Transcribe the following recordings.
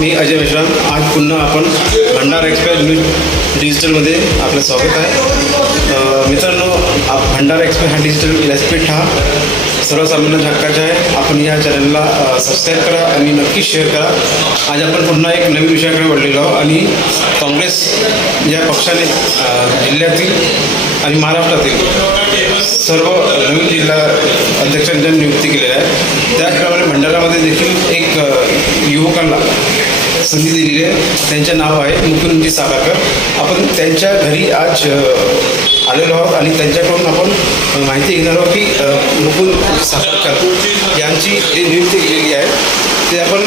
मी अजय मेश्राम. आज पुन्हा आपण भंडारा एक्सप्रेस न्यूज डिजिटलमध्ये आपलं स्वागत आहे. मित्रांनो, भंडारा एक्सप्रेस हा डिजिटल व्यासपीठ हा सर्वसामान्य हक्काचा आहे. आपण या चॅनलला सबस्क्राईब करा आणि नक्कीच शेअर करा. आज आपण पुन्हा एक नवीन विषयाकडे वळलेलो आहोत आणि काँग्रेस या पक्षाने जिल्ह्यातील आणि महाराष्ट्रातील सर्व नवीन जिल्हा अध्यक्षांच्या नियुक्ती केलेल्या आहे. त्याचप्रमाणे भंडारामध्ये देखील एक युवकांना संधी दिलेली आहे. त्यांचे नाव आहे मुकुंदजी सावरकर. आपण त्यांच्या घरी आज आलेलो आहोत आणि त्यांच्याकडून आपण माहिती घेणार आहोत की मुकुंद सावरकर यांची जी नियुक्ती केलेली आहे ते आपण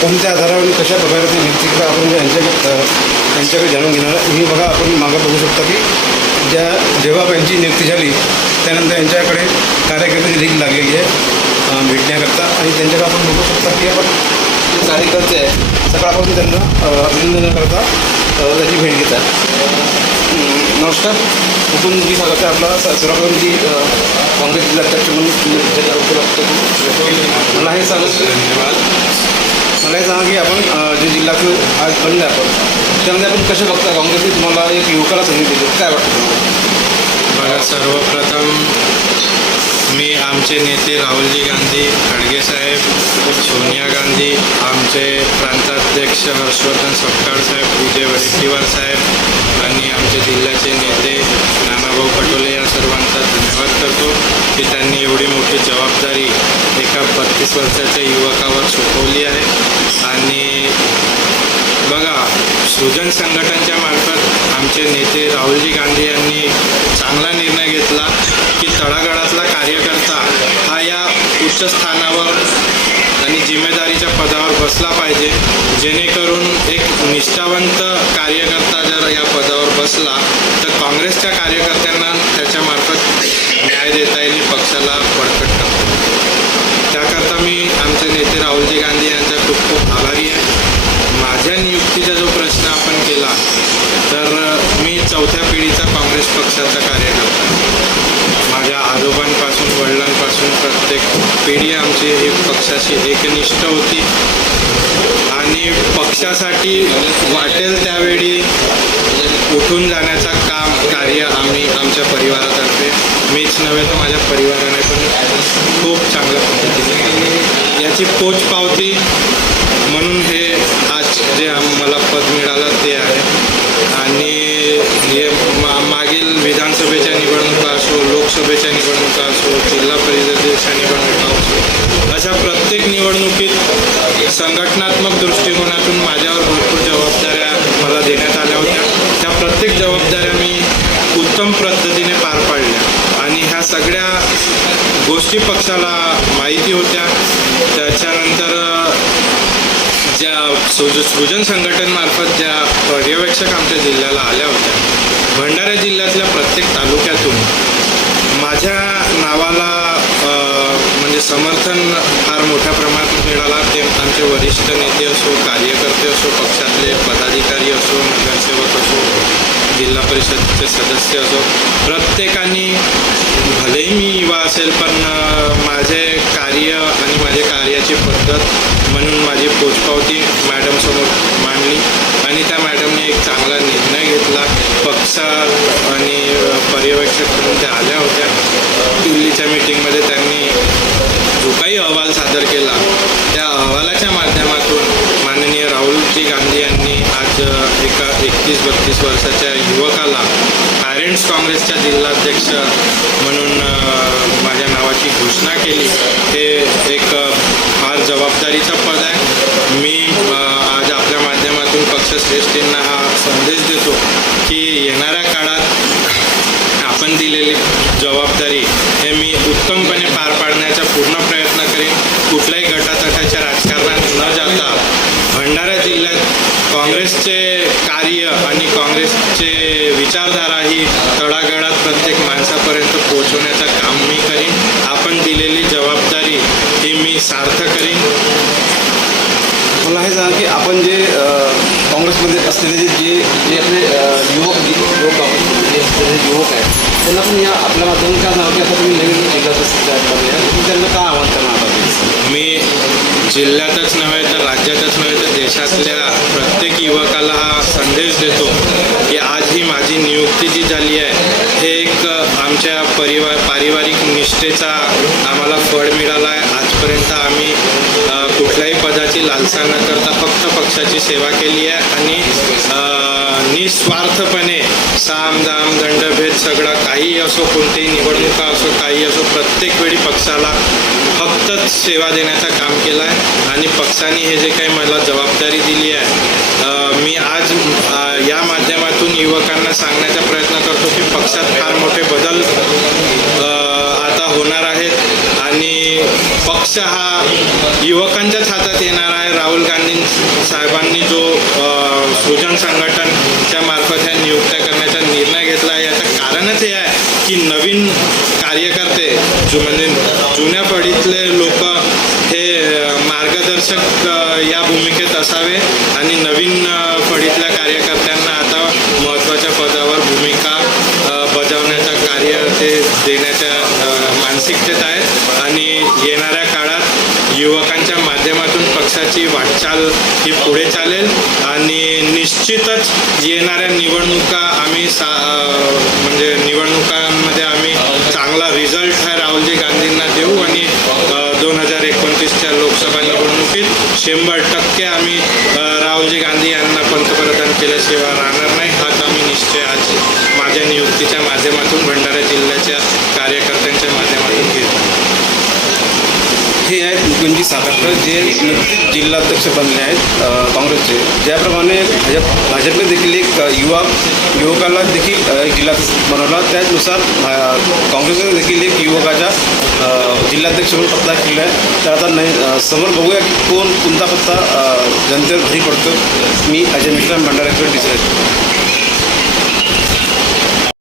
कोणत्या आधारावर कशा प्रकारे ती नियुक्ती केली आपण त्यांच्याकडे जाणून घेणार आहे. मी बघा, आपण मागं बघू शकता की जेव्हा त्यांची नियुक्ती झाली त्यानंतर यांच्याकडे कार्यकर्त्याची लिंक लागलेली आहे भेटण्याकरता आणि त्यांच्याकडे आपण बघू शकता की आपण जे कार्यकर्ते आहे सकाळपासून त्यांना अभिनंदनाकरता त्याची भेट घेतात. नमस्कार मुकुंदजी सावरकर, आपला सर्वप्रथम जी काँग्रेस जिल्हाध्यक्ष म्हणून मला हे सांगा की आपण जे जिल्ह्यातून आज बनले आपण त्यामध्ये आपण कसे बघता काँग्रेसने तुम्हाला एक युवकाला संधी दिली, काय वाटतं तुम्हाला? बघा, सर्वप्रथम मी आमचे नेते राहुलजी गांधी खडगे साहेब, सोनिया गांधी, आमचे प्रांताध्यक्ष हर्षवर्धन सपकाळ साहेब, विजय वडेट्टीवार साहेब आणि आमचे जिल्ह्याचे नेते नानाभाऊ पटोले या सर्वांचा धन्यवाद करतो की त्यांनी एवढी मोठी जबाबदारी एका 32 वर्षाच्या युवकावर सोपवली आहे. आणि बघा, सृजन संघटनाच्या मार्फत आमचे नेते राहुलजी गांधी यांनी चांगला निर्णय घेतला की तळागाळातला कार्यकर्ता हा या उच्च स्थानावर आणि जिम्मेदारीच्या पदावर बसला पाहिजे, जेणेकरून एक निष्ठावंत कार्यकर्ता जर या पदावर बसला तर काँग्रेसच्या कार्यकर्त्यांना त्याच्यामार्फत न्याय देता येईल, पक्षाला बळकट करता येईल. त्याकरता मी आमचे नेते राहुलजी गांधी यांचा खूप खूप आभारी आहे. माझ्या नियुक्तीचा जो प्रश्न आपण केला तर मी 4थ्या पिढीचा काँग्रेस पक्षाचा कार्यकर्ता आहे. माझ्या आजोबांपासून वडिलांपासून प्रत्येक पिढी आमची एक पक्षाशी एकनिष्ठ होती आणि पक्षासाठी वाटेल त्यावेळी उठून जाण्याचा कार्य आम्ही आमच्या परिवारातर्फे, मीच नव्हे तर माझ्या परिवाराने पण खूप चांगल्या पद्धतीने केली. याची पोचपावती म्हणून हे आज जे मला पद मिळालं ते आहे. आणि हे मागील विधानसभेच्या निवडणुका असो, लोकसभेच्या निवडणुका असो, जिल्हा परिषदेच्या निवडणुका असो, अशा प्रत्येक निवडणुकीत संघटनात्मक दृष्टिकोनातून माझ्यावर भरपूर जबाबदाऱ्या मला देण्यात आल्या होत्या. त्या प्रत्येक जबाबदाऱ्या मी उत्तम पद्धतीने पार पाडल्या आणि ह्या सगळ्या गोष्टी पक्षाला माहिती होत्या. त्याच्यानंतर ज्या सृजन संघटनेमार्फत ज्या पर्यवेक्षक आमच्या जिल्ह्याला आल्या होत्या, भंडारा जिल्ह्यातल्या प्रत्येक तालुक्यातून माझ्या नावाला म्हणजे समर्थन फार मोठ्या प्रमाणात मिळाला. ते आमचे वरिष्ठ नेते असो, कार्यकर्ते असो, पक्षातले पदाधिकारी असो, नगरसेवक असो, जिल्हा परिषदेचे सदस्य असो, प्रत्येकाने, भलेही मी युवा असेल पण माझे कार्य आणि माझे कार्याची पद्धत म्हणून माझी पोचपावती मॅडमसमोर मांडली आणि त्या मॅडमने एक चांगला निर्णय घेतला. पक्षात आणि पर्यवेक्षक म्हणून त्या आल्या होत्या. दिल्लीच्या मीटिंगमध्ये त्यांनी जो काही अहवाल सादर केला त्या अहवालाच्या माध्यमातून माननीय राहुलजी गांधी यांनी आज एका 31-32 वर्षाच्या युवकाला पॅरेंट्स काँग्रेसच्या जिल्हाध्यक्ष म्हणून माझ्या नावाची घोषणा केली. हे एक फार जबाबदारीचं पद आहे. मी आज आपल्या माध्यमातून पक्षश्रेष्ठींना हा संदेश देतो की येणाऱ्या काळात आपण दिलेली जबाबदारी हे मी उत्तमपणे पार पाडण्याचा पूर्ण प्रयत्न करेन. कुठल्याही गटातटाच्या राजकारणात न जाता भंडारा जिल्ह्यात काँग्रेसचे कार्य आणि काँग्रेसचे विचारधारा ही तळागाळात प्रत्येक माणसापर्यंत पोहोचवण्याचं काम मी करीन. आपण दिलेली जबाबदारी ही मी सार्थ करीन. मला हे सांगा की आपण जे काँग्रेसमध्ये असलेले जे आपले युवक आहेत त्यांना पण या आपल्या माध्यमातून काय सांगा की आता तुम्ही नवीन जिल्हा त्यांना काय आव्हान करणार? मी जिल्ह्यातच नव्हे तर राज्यातच नव्हे तर देशातल्या प्रत्येक युवकाला हा संदेश देतो की आज ही माझी नियुक्ती जी झाली आहे हे एक आमच्या पारिवारिक निष्ठेचा आम्हाला फळ मिळाला आहे. आजपर्यंत आम्ही कुठल्याही पदाची लालसा न करता फक्त पक्षाची सेवा केली आहे आणि निस्वार्थपणे साम दाम दंडभेद सगळं काही असो, कोणतीही निवडणुका असो, काही असो, प्रत्येक वेळी पक्षाला फक्तच सेवा देण्याचं काम केलं आहे आणि पक्षाने हे जे काही मला जबाबदारी दिली आहे मी आज या माध्यमातून युवकांना सांगण्याचा प्रयत्न करतो की पक्षात फार मोठे बदल आता होणार आहेत आणि पक्ष हा युवकांच्याच हातात येणार आहे. राहुल गांधी साहेबांनी जो सृजन संघटनच्या मार्फत ह्या नियुक्त्या करण्याचा निर्णय घेतला आहे याचं कारणच हे आहे की नवीन कार्यकर्ते म्हणजे जुन्या पिढीतले लोक हे मार्गदर्शक या भूमिकेत असावे आणि नवीन पिढीतल्या कार्यकर्त्यांना आता महत्त्वाच्या पदावर भूमिका बजावण्याचं कार्य ते देण्याच्या मानसिकतेत आहेत आणि येणाऱ्या काळात युवकांच्या माध्यमातून पक्षाची वाटचाल ही पुढे चालेल आणि निश्चितच येणाऱ्या निवडणुका आम्ही म्हणजे निवडणुकांमध्ये आम्ही चांगला रिझल्ट हा राहुलजी गांधींना देऊ आणि 2029च्या लोकसभा निवडणुकीत 100% आम्ही राहुलजी गांधी यांना पंतप्रधान केल्याशिवाय राहणार नाही. हाच आम्ही निश्चय आज माझ्या नियुक्तीच्या माध्यमातून भंडारा जिल्ह्याच्या कार्यकर्त्यांच्या माध्यमातून घेतो. हे आहेत मुकुंदजी साखरकर जे नुकतेच जिल्हाध्यक्ष बनले आहेत काँग्रेसचे. ज्याप्रमाणे भाजपने देखील एक युवकाला देखील जिल्हाध्यक्ष बनवला त्याचनुसार काँग्रेसने देखील एक युवकाच्या जिल्हाध्यक्ष म्हणून पत्ता केला आहे. तर आता समोर बघूया की कोणता पत्ता जनतेवर घरी पडतो. मी अजय मिश्रा, भंडारा एक्सप्रेस डिस्ट्रिक्ट.